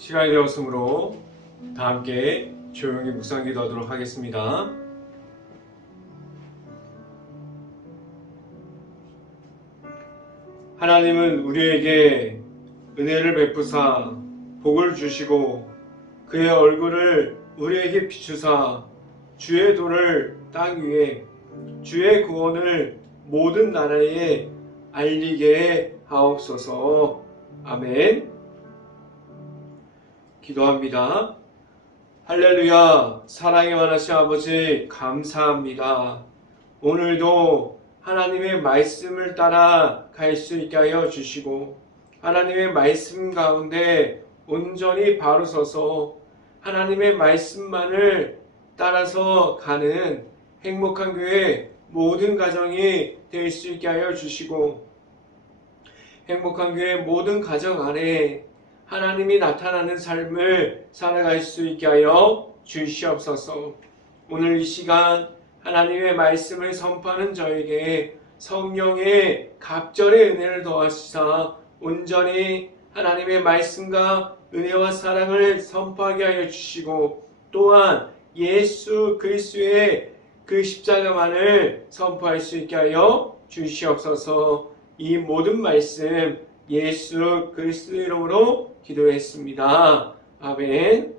시간이 되었으므로 다 함께 조용히 묵상 기도하도록 하겠습니다. 하나님은 우리에게 은혜를 베푸사 복을 주시고 그의 얼굴을 우리에게 비추사 주의 도를 땅 위에 주의 구원을 모든 나라에 알리게 하옵소서. 아멘. 기도합니다. 할렐루야. 사랑의 많으신 아버지 감사합니다. 오늘도 하나님의 말씀을 따라 갈 수 있게 하여 주시고 하나님의 말씀 가운데 온전히 바로 서서 하나님의 말씀만을 따라서 가는 행복한 교회 모든 가정이 될 수 있게 하여 주시고 행복한 교회 모든 가정 안에 하나님이 나타나는 삶을 살아갈 수 있게 하여 주시옵소서. 오늘 이 시간 하나님의 말씀을 선포하는 저에게 성령의 갑절의 은혜를 더하시사 온전히 하나님의 말씀과 은혜와 사랑을 선포하게 하여 주시고 또한 예수 그리스도의 그 십자가만을 선포할 수 있게 하여 주시옵소서. 이 모든 말씀 예수 그리스도 이름으로 기도했습니다. 아멘.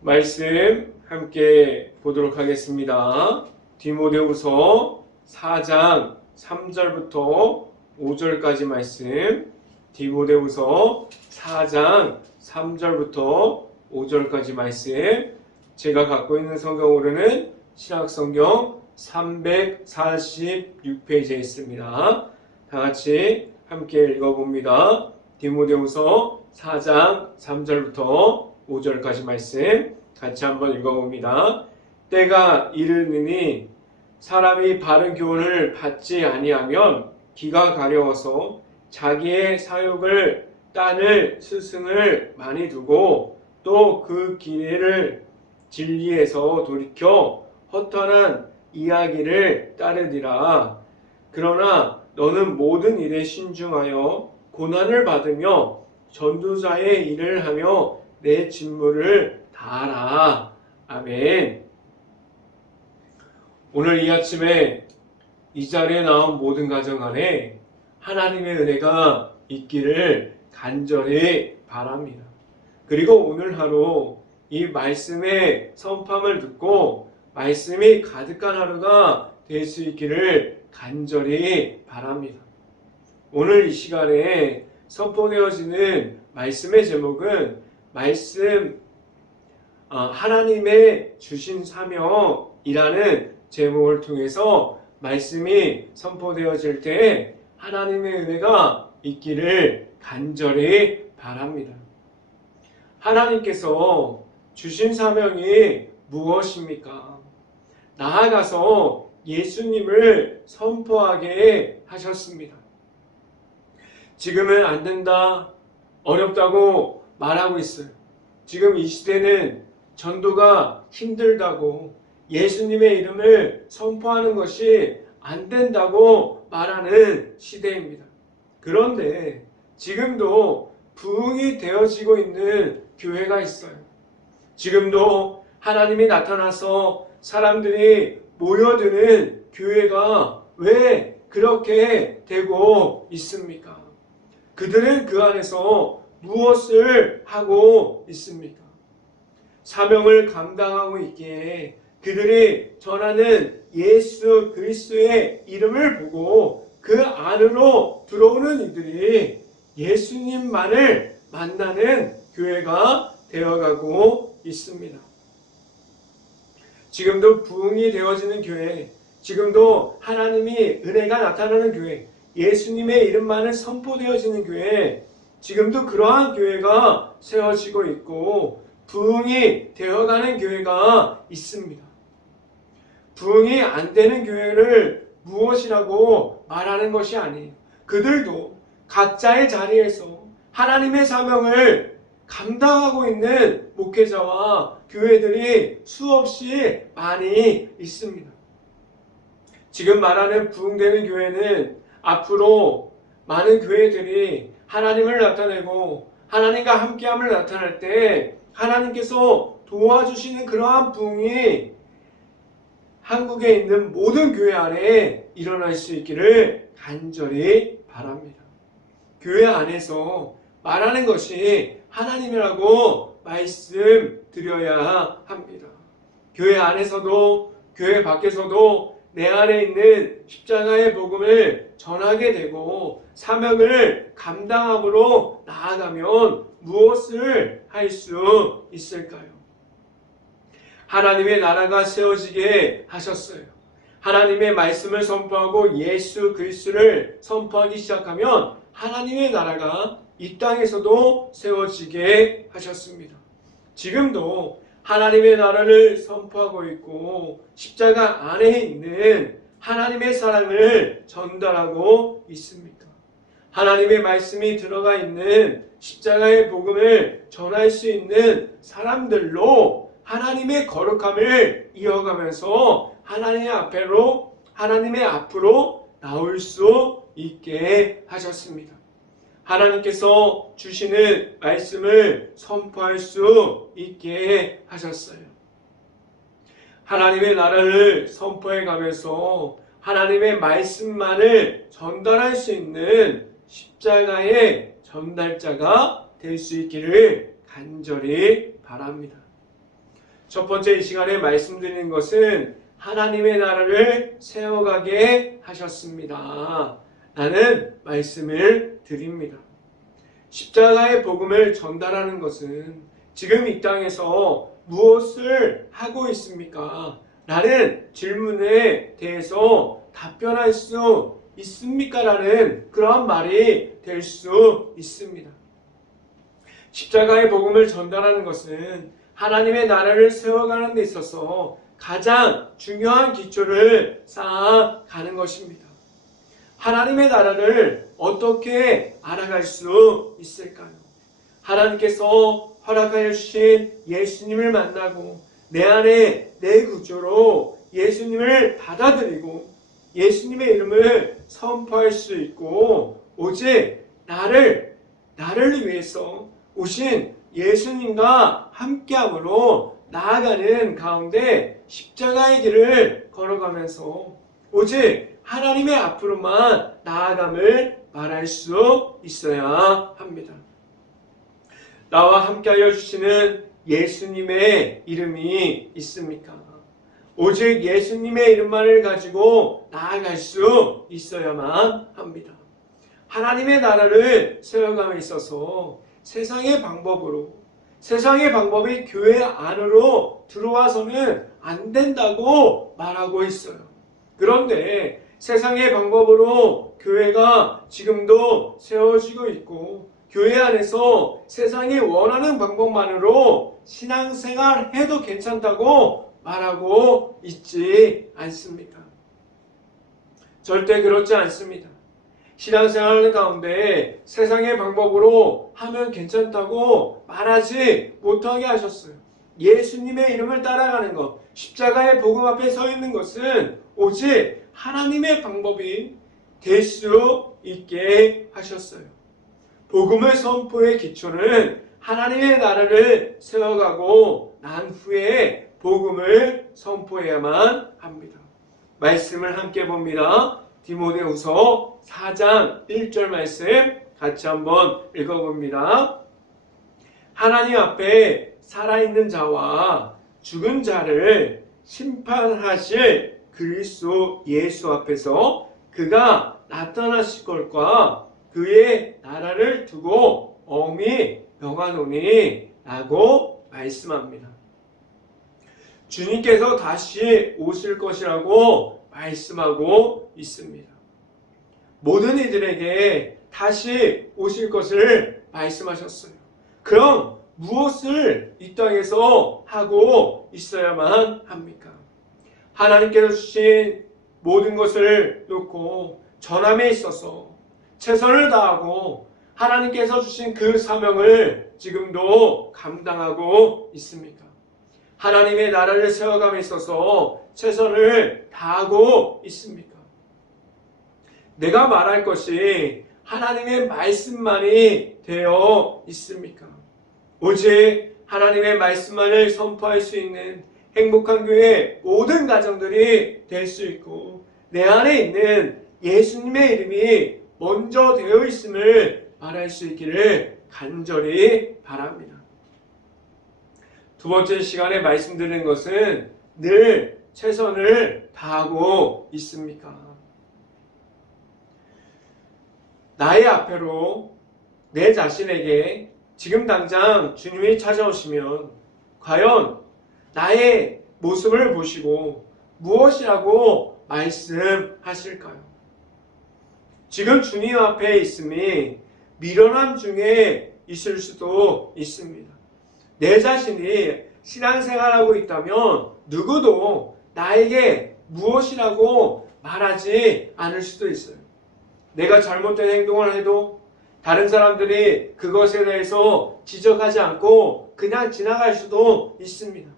말씀 함께 보도록 하겠습니다. 디모데후서 4장 3절부터 5절까지 말씀. 디모데후서 4장 3절부터 5절까지 말씀. 제가 갖고 있는 성경으로는 신약성경 346페이지에 있습니다. 다같이 함께 읽어봅니다. 디모데후서 4장 3절부터 5절까지 말씀 같이 한번 읽어봅니다. 때가 이르느니 사람이 바른 교훈을 받지 아니하면 기가 가려워서 자기의 사욕을 따를 스승을 많이 두고 또 그 기회를 진리에서 돌이켜 허탄한 이야기를 따르리라. 그러나 너는 모든 일에 신중하여 고난을 받으며 전도자의 일을 하며 내 직무를 다하라. 아멘. 오늘 이 아침에 이 자리에 나온 모든 가정 안에 하나님의 은혜가 있기를 간절히 바랍니다. 그리고 오늘 하루 이 말씀의 선포함을 듣고 말씀이 가득한 하루가 될 수 있기를 간절히 바랍니다. 오늘 이 시간에 선포되어지는 말씀의 제목은 하나님의 주신 사명이라는 제목을 통해서 말씀이 선포되어질 때 하나님의 은혜가 있기를 간절히 바랍니다. 하나님께서 주신 사명이 무엇입니까? 나아가서 예수님을 선포하게 하셨습니다. 지금은 안 된다, 어렵다고 말하고 있어요. 지금 이 시대는 전도가 힘들다고 예수님의 이름을 선포하는 것이 안 된다고 말하는 시대입니다. 그런데 지금도 부흥이 되어지고 있는 교회가 있어요. 지금도 하나님이 나타나서 사람들이 모여드는 교회가 왜 그렇게 되고 있습니까? 그들은 그 안에서 무엇을 하고 있습니까? 사명을 감당하고 있기에 그들이 전하는 예수 그리스도의 이름을 보고 그 안으로 들어오는 이들이 예수님만을 만나는 교회가 되어가고 있습니다. 지금도 부흥이 되어지는 교회, 지금도 하나님이 은혜가 나타나는 교회, 예수님의 이름만을 선포되어지는 교회, 지금도 그러한 교회가 세워지고 있고 부흥이 되어가는 교회가 있습니다. 부흥이 안 되는 교회를 무엇이라고 말하는 것이 아니에요. 그들도 각자의 자리에서 하나님의 사명을 감당하고 있는 목회자와 교회들이 수없이 많이 있습니다. 지금 말하는 부흥되는 교회는 앞으로 많은 교회들이 하나님을 나타내고 하나님과 함께함을 나타낼 때 하나님께서 도와주시는 그러한 부흥이 한국에 있는 모든 교회 안에 일어날 수 있기를 간절히 바랍니다. 교회 안에서 말하는 것이 하나님이라고 말씀드려야 합니다. 교회 안에서도 교회 밖에서도 내 안에 있는 십자가의 복음을 전하게 되고 사명을 감당함으로 나아가면 무엇을 할 수 있을까요? 하나님의 나라가 세워지게 하셨어요. 하나님의 말씀을 선포하고 예수 그리스도를 선포하기 시작하면 하나님의 나라가 이 땅에서도 세워지게 하셨습니다. 지금도 하나님의 나라를 선포하고 있고 십자가 안에 있는 하나님의 사랑을 전달하고 있습니까? 하나님의 말씀이 들어가 있는 십자가의 복음을 전할 수 있는 사람들로 하나님의 거룩함을 이어가면서 하나님의 앞으로 나올 수 있게 하셨습니다. 하나님께서 주시는 말씀을 선포할 수 있게 하셨어요. 하나님의 나라를 선포해 가면서 하나님의 말씀만을 전달할 수 있는 십자가의 전달자가 될 수 있기를 간절히 바랍니다. 첫 번째 이 시간에 말씀드리는 것은 하나님의 나라를 세워가게 하셨습니다. 라는 말씀을 드립니다. 십자가의 복음을 전달하는 것은 지금 이 땅에서 무엇을 하고 있습니까? 라는 질문에 대해서 답변할 수 있습니까? 라는 그러한 말이 될 수 있습니다. 십자가의 복음을 전달하는 것은 하나님의 나라를 세워가는 데 있어서 가장 중요한 기초를 쌓아가는 것입니다. 하나님의 나라를 어떻게 알아갈 수 있을까요? 하나님께서 허락하여 주신 예수님을 만나고 내 안에 내 구조로 예수님을 받아들이고 예수님의 이름을 선포할 수 있고 오직 나를 위해서 오신 예수님과 함께함으로 나아가는 가운데 십자가의 길을 걸어가면서 오직 하나님의 앞으로만 나아감을 말할 수 있어야 합니다. 나와 함께하여 주시는 예수님의 이름이 있습니까? 오직 예수님의 이름만을 가지고 나아갈 수 있어야만 합니다. 하나님의 나라를 세워감에 있어서 세상의 방법이 교회 안으로 들어와서는 안 된다고 말하고 있어요. 그런데 세상의 방법으로 교회가 지금도 세워지고 있고 교회 안에서 세상이 원하는 방법만으로 신앙생활 해도 괜찮다고 말하고 있지 않습니까? 절대 그렇지 않습니다. 신앙생활 가운데 세상의 방법으로 하면 괜찮다고 말하지 못하게 하셨어요. 예수님의 이름을 따라가는 것, 십자가의 복음 앞에 서 있는 것은 오직 하나님의 방법이 될 수 있게 하셨어요. 복음의 선포의 기초는 하나님의 나라를 세워가고 난 후에 복음을 선포해야만 합니다. 말씀을 함께 봅니다. 디모데후서 4장 1절 말씀 같이 한번 읽어봅니다. 하나님 앞에 살아있는 자와 죽은 자를 심판하실 그리스도 예수 앞에서 그가 나타나실 것과 그의 나라를 두고 엄히 명하노니 라고 말씀합니다. 주님께서 다시 오실 것이라고 말씀하고 있습니다. 모든 이들에게 다시 오실 것을 말씀하셨어요. 그럼 무엇을 이 땅에서 하고 있어야만 합니까? 하나님께서 주신 모든 것을 놓고 전함에 있어서 최선을 다하고 하나님께서 주신 그 사명을 지금도 감당하고 있습니까? 하나님의 나라를 세워감에 있어서 최선을 다하고 있습니까? 내가 말할 것이 하나님의 말씀만이 되어 있습니까? 오직 하나님의 말씀만을 선포할 수 있는 행복한 교회 모든 가정들이 될 수 있고, 내 안에 있는 예수님의 이름이 먼저 되어 있음을 말할 수 있기를 간절히 바랍니다. 두 번째 시간에 말씀드리는 것은 늘 최선을 다하고 있습니까? 나의 앞에로 내 자신에게 지금 당장 주님이 찾아오시면 과연 나의 모습을 보시고 무엇이라고 말씀하실까요? 지금 주님 앞에 있음이 미련함 중에 있을 수도 있습니다. 내 자신이 신앙생활하고 있다면 누구도 나에게 무엇이라고 말하지 않을 수도 있어요. 내가 잘못된 행동을 해도 다른 사람들이 그것에 대해서 지적하지 않고 그냥 지나갈 수도 있습니다.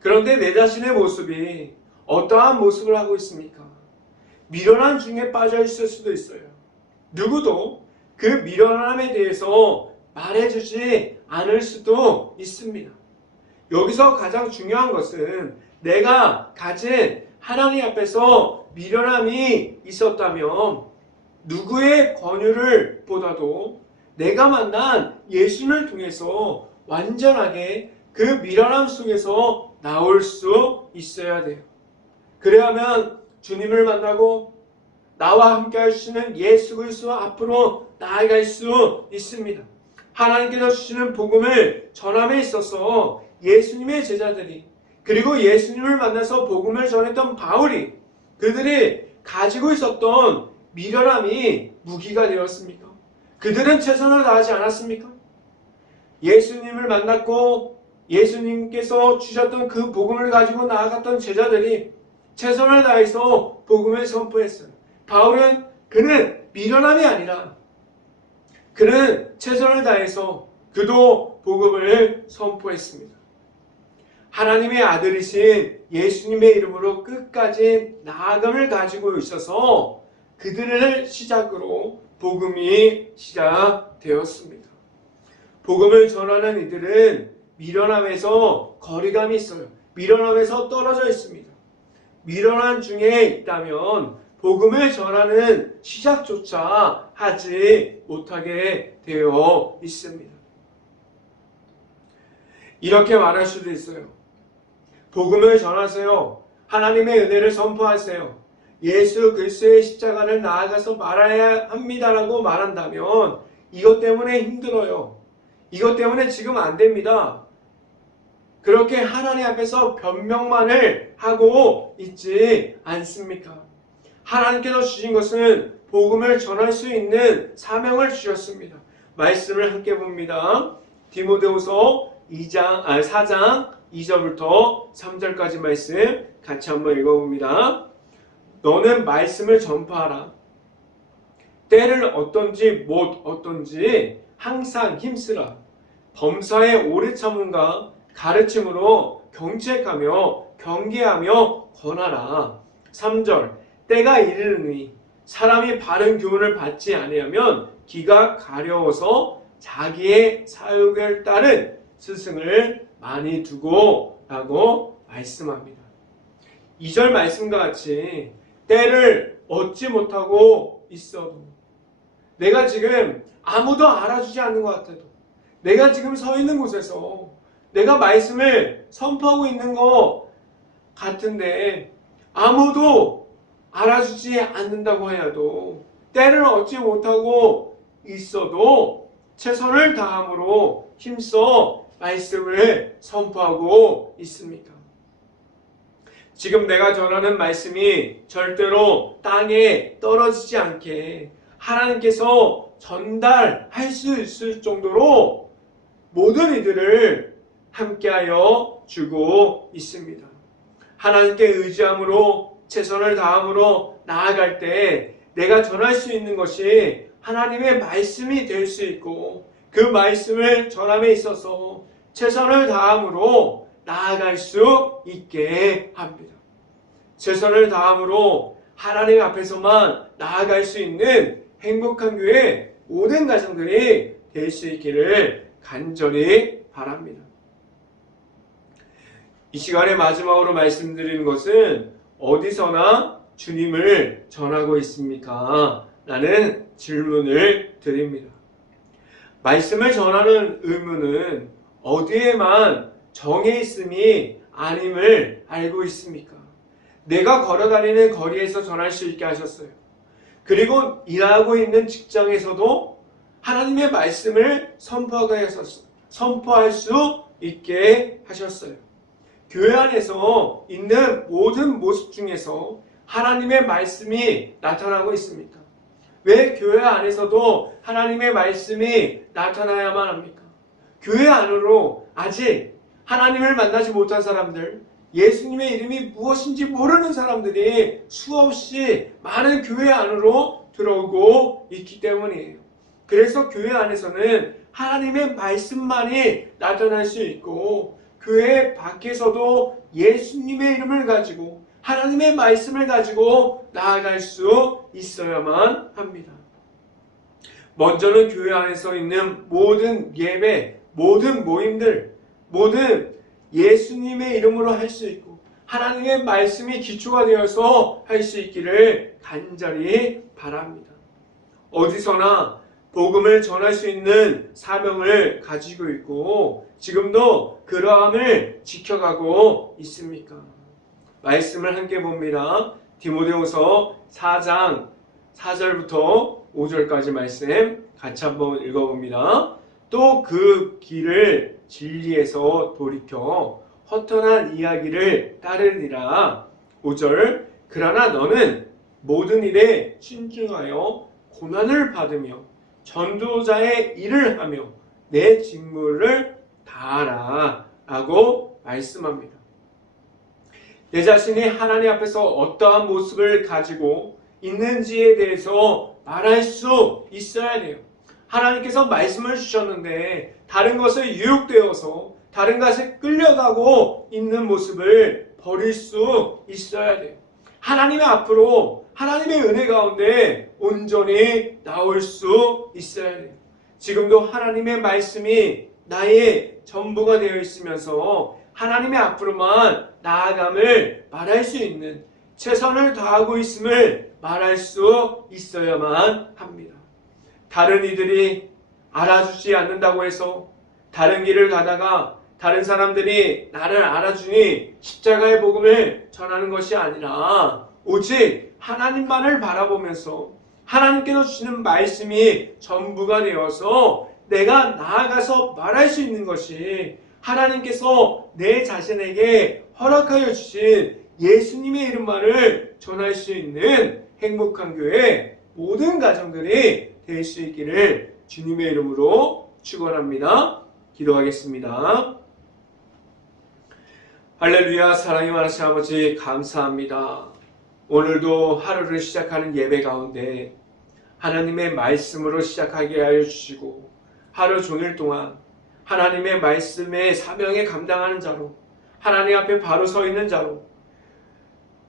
그런데 내 자신의 모습이 어떠한 모습을 하고 있습니까? 미련함 중에 빠져 있을 수도 있어요. 누구도 그 미련함에 대해서 말해주지 않을 수도 있습니다. 여기서 가장 중요한 것은 내가 가진 하나님 앞에서 미련함이 있었다면 누구의 권유를 보다도 내가 만난 예수님을 통해서 완전하게 그 미련함 속에서 나올 수 있어야 돼요. 그래야만 주님을 만나고 나와 함께 하시는 예수 그리스도 앞으로 나아갈 수 있습니다. 하나님께서 주시는 복음을 전함에 있어서 예수님의 제자들이, 그리고 예수님을 만나서 복음을 전했던 바울이, 그들이 가지고 있었던 미련함이 무기가 되었습니까? 그들은 최선을 다하지 않았습니까? 예수님을 만났고 예수님께서 주셨던 그 복음을 가지고 나아갔던 제자들이 최선을 다해서 복음을 선포했어요. 바울은 그는 미련함이 아니라 그는 최선을 다해서 그도 복음을 선포했습니다. 하나님의 아들이신 예수님의 이름으로 끝까지 나아감을 가지고 있어서 그들을 시작으로 복음이 시작되었습니다. 복음을 전하는 이들은 미련함에서 거리감이 있어요. 미련함에서 떨어져 있습니다. 미련함 중에 있다면 복음을 전하는 시작조차 하지 못하게 되어 있습니다. 이렇게 말할 수도 있어요. 복음을 전하세요. 하나님의 은혜를 선포하세요. 예수 그리스도의 십자가를 나아가서 말해야 합니다라고 말한다면 이것 때문에 힘들어요. 이것 때문에 지금 안 됩니다. 그렇게 하나님 앞에서 변명만을 하고 있지 않습니까? 하나님께서 주신 것은 복음을 전할 수 있는 사명을 주셨습니다. 말씀을 함께 봅니다. 디모데후서 4장 2절부터 3절까지 말씀 같이 한번 읽어봅니다. 너는 말씀을 전파하라. 때를 어떤지 못 어떤지 항상 힘쓰라. 범사에 오래 참음과 가르침으로 경책하며 경계하며 권하라. 3절 때가 이르르니 사람이 바른 교훈을 받지 아니하면 귀가 가려워서 자기의 사욕을 따른 스승을 많이 두고 라고 말씀합니다. 2절 말씀과 같이 때를 얻지 못하고 있어도, 내가 지금 아무도 알아주지 않는 것 같아도, 내가 지금 서 있는 곳에서 내가 말씀을 선포하고 있는 것 같은데 아무도 알아주지 않는다고 해도, 때를 얻지 못하고 있어도 최선을 다함으로 힘써 말씀을 선포하고 있습니까? 지금 내가 전하는 말씀이 절대로 땅에 떨어지지 않게 하나님께서 전달할 수 있을 정도로 모든 이들을 함께하여 주고 있습니다. 하나님께 의지함으로 최선을 다함으로 나아갈 때 내가 전할 수 있는 것이 하나님의 말씀이 될 수 있고, 그 말씀을 전함에 있어서 최선을 다함으로 나아갈 수 있게 합니다. 최선을 다함으로 하나님 앞에서만 나아갈 수 있는 행복한 교회 모든 가정들이 될 수 있기를 간절히 바랍니다. 이 시간에 마지막으로 말씀드리는 것은 어디서나 주님을 전하고 있습니까? 라는 질문을 드립니다. 말씀을 전하는 의무는 어디에만 정해 있음이 아님을 알고 있습니까? 내가 걸어다니는 거리에서 전할 수 있게 하셨어요. 그리고 일하고 있는 직장에서도 하나님의 말씀을 선포할 수 있게 하셨어요. 교회 안에서 있는 모든 모습 중에서 하나님의 말씀이 나타나고 있습니까? 왜 교회 안에서도 하나님의 말씀이 나타나야만 합니까? 교회 안으로 아직 하나님을 만나지 못한 사람들, 예수님의 이름이 무엇인지 모르는 사람들이 수없이 많은 교회 안으로 들어오고 있기 때문이에요. 그래서 교회 안에서는 하나님의 말씀만이 나타날 수 있고, 교회 밖에서도 예수님의 이름을 가지고 하나님의 말씀을 가지고 나아갈 수 있어야만 합니다. 먼저는 교회 안에서 있는 모든 예배, 모든 모임들, 모든 예수님의 이름으로 할 수 있고 하나님의 말씀이 기초가 되어서 할 수 있기를 간절히 바랍니다. 어디서나 복음을 전할 수 있는 사명을 가지고 있고 지금도 그러함을 지켜가고 있습니까? 말씀을 함께 봅니다. 디모데후서 4장 4절부터 5절까지 말씀 같이 한번 읽어봅니다. 또 그 길을 진리에서 돌이켜 허탄한 이야기를 따르리라. 5절 그러나 너는 모든 일에 신중하여 고난을 받으며 전도자의 일을 하며 내 직무를 다하라 라고 말씀합니다. 내 자신이 하나님 앞에서 어떠한 모습을 가지고 있는지에 대해서 말할 수 있어야 돼요. 하나님께서 말씀을 주셨는데 다른 것에 유혹되어서 다른 것에 끌려가고 있는 모습을 버릴 수 있어야 돼요. 하나님의 앞으로 하나님의 은혜 가운데 온전히 나올 수 있어야 돼요. 지금도 하나님의 말씀이 나의 전부가 되어 있으면서 하나님의 앞으로만 나아감을 말할 수 있는 최선을 다하고 있음을 말할 수 있어야만 합니다. 다른 이들이 알아주지 않는다고 해서 다른 길을 가다가 다른 사람들이 나를 알아주니 십자가의 복음을 전하는 것이 아니라 오직 하나님만을 바라보면서 하나님께서 주시는 말씀이 전부가 되어서 내가 나아가서 말할 수 있는 것이 하나님께서 내 자신에게 허락하여 주신 예수님의 이름만을 전할 수 있는 행복한 교회 모든 가정들이 될 수 있기를 주님의 이름으로 축원합니다. 기도하겠습니다. 할렐루야. 사랑이 많으신 아버지 감사합니다. 오늘도 하루를 시작하는 예배 가운데 하나님의 말씀으로 시작하게 하여 주시고 하루 종일 동안 하나님의 말씀의 사명에 감당하는 자로 하나님 앞에 바로 서 있는 자로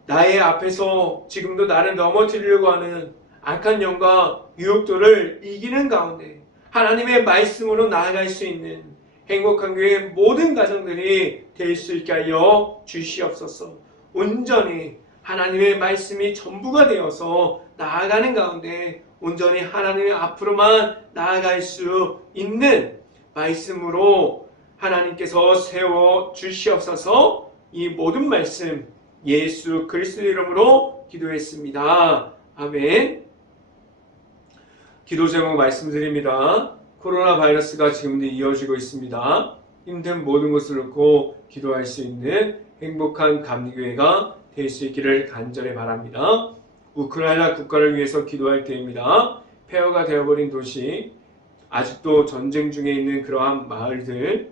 나의 앞에서 지금도 나를 넘어뜨리려고 하는 악한 영과 유혹들을 이기는 가운데 하나님의 말씀으로 나아갈 수 있는 행복한 교회 모든 가정들이 될 수 있게 하여 주시옵소서. 온전히 하나님의 말씀이 전부가 되어서 나아가는 가운데 온전히 하나님의 앞으로만 나아갈 수 있는 말씀으로 하나님께서 세워 주시옵소서. 이 모든 말씀 예수 그리스도의 이름으로 기도했습니다. 아멘. 기도 제목 말씀드립니다. 코로나 바이러스가 지금도 이어지고 있습니다. 힘든 모든 것을 놓고 기도할 수 있는 행복한 감리교회가 될 수 있기를 간절히 바랍니다. 우크라이나 국가를 위해서 기도할 때입니다. 폐허가 되어버린 도시, 아직도 전쟁 중에 있는 그러한 마을들,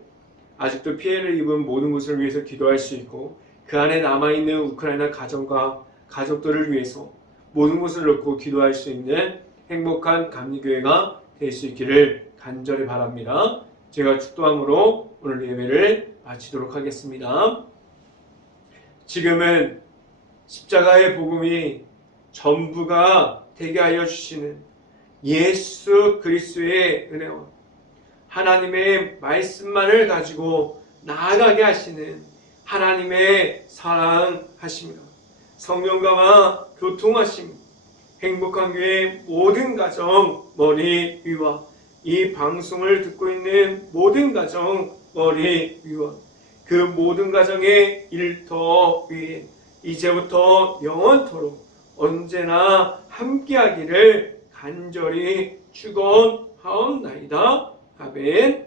아직도 피해를 입은 모든 곳을 위해서 기도할 수 있고 그 안에 남아있는 우크라이나 가정과 가족들을 위해서 모든 것을 놓고 기도할 수 있는 행복한 감리교회가 될 수 있기를 간절히 바랍니다. 제가 축도함으로 오늘 예배를 마치도록 하겠습니다. 지금은 십자가의 복음이 전부가 되게 하여 주시는 예수 그리스도의 은혜와 하나님의 말씀만을 가지고 나아가게 하시는 하나님의 사랑하심이라 성령과와 교통하심 행복한 교회 모든 가정 머리 위와 이 방송을 듣고 있는 모든 가정 머리 위와 그 모든 가정의 일터 위에 이제부터 영원토록 언제나 함께하기를 간절히 축원하옵나이다. 아멘.